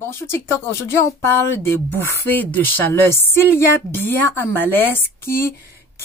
Bonjour TikTok, aujourd'hui on parle des bouffées de chaleur. S'il y a bien un malaise qui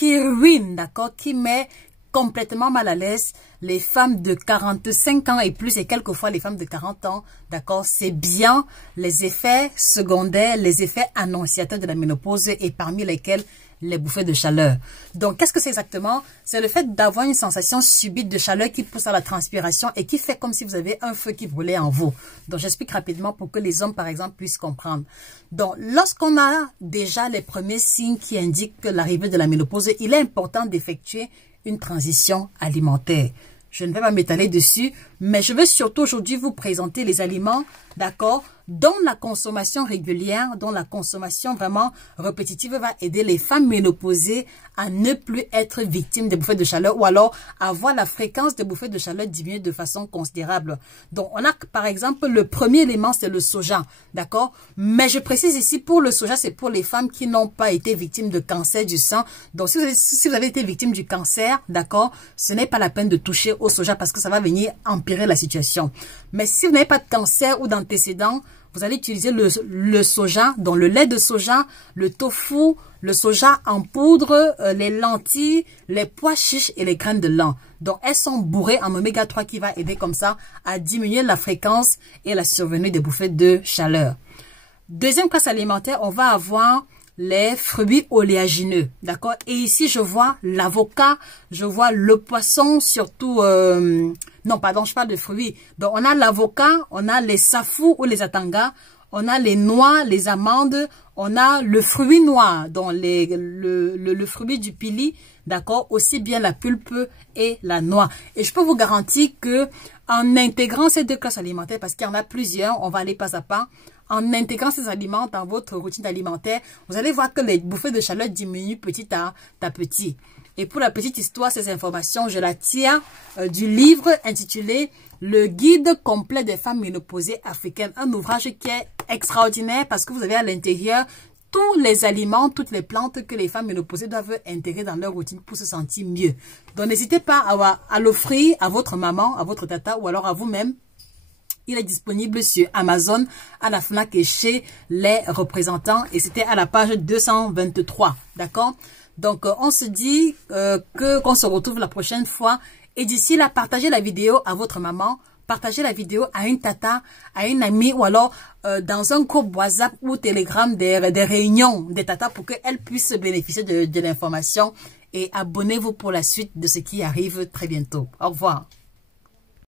ruine, d'accord, qui met complètement mal à l'aise les femmes de 45 ans et plus et quelquefois les femmes de 40 ans, d'accord, c'est bien les effets secondaires, les effets annonciateurs de la ménopause et parmi lesquels les bouffées de chaleur. Donc, qu'est-ce que c'est exactement? C'est le fait d'avoir une sensation subite de chaleur qui pousse à la transpiration et qui fait comme si vous avez un feu qui brûlait en vous. Donc, j'explique rapidement pour que les hommes, par exemple, puissent comprendre. Donc, lorsqu'on a déjà les premiers signes qui indiquent l'arrivée de la ménopause, il est important d'effectuer une transition alimentaire. Je ne vais pas m'étaler dessus, mais je veux surtout aujourd'hui vous présenter les aliments, d'accord, dont la consommation régulière, dont la consommation vraiment répétitive va aider les femmes ménopausées à ne plus être victimes des bouffées de chaleur ou alors à voir la fréquence des bouffées de chaleur diminuer de façon considérable. Donc, on a par exemple le premier élément, c'est le soja, d'accord? Mais je précise ici, pour le soja, c'est pour les femmes qui n'ont pas été victimes de cancer du sang. Donc, si vous avez été victime du cancer, d'accord, ce n'est pas la peine de toucher au soja parce que ça va venir empirer la situation. Mais si vous n'avez pas de cancer ou d'antécédents, vous allez utiliser le soja, donc le lait de soja, le tofu, le soja en poudre, les lentilles, les pois chiches et les graines de lin. Donc, elles sont bourrées en oméga 3 qui va aider comme ça à diminuer la fréquence et la survenue des bouffées de chaleur. Deuxième classe alimentaire, on va avoir les fruits oléagineux, d'accord? Et ici, je vois l'avocat, je vois le poisson, surtout... non, pardon, je parle de fruits. Donc, on a l'avocat, on a les safou ou les atangas, on a les noix, les amandes, on a le fruit noir, donc le fruit du pili, d'accord? Aussi bien la pulpe et la noix. Et je peux vous garantir que en intégrant ces deux classes alimentaires, parce qu'il y en a plusieurs, on va aller pas à pas, en intégrant ces aliments dans votre routine alimentaire, vous allez voir que les bouffées de chaleur diminuent petit à petit. Et pour la petite histoire, ces informations, je la tire du livre intitulé « Le guide complet des femmes ménopausées africaines ». Un ouvrage qui est extraordinaire parce que vous avez à l'intérieur tous les aliments, toutes les plantes que les femmes ménopausées doivent intégrer dans leur routine pour se sentir mieux. Donc, n'hésitez pas à l'offrir à votre maman, à votre tata ou alors à vous-même. Il est disponible sur Amazon, à la FNAC et chez les représentants. Et c'était à la page 223. D'accord? Donc, on se dit qu'on se retrouve la prochaine fois. Et d'ici là, partagez la vidéo à votre maman. Partagez la vidéo à une tata, à une amie ou alors dans un groupe WhatsApp ou Telegram des réunions des tatas pour qu'elles puissent bénéficier de l'information. Et abonnez-vous pour la suite de ce qui arrive très bientôt. Au revoir.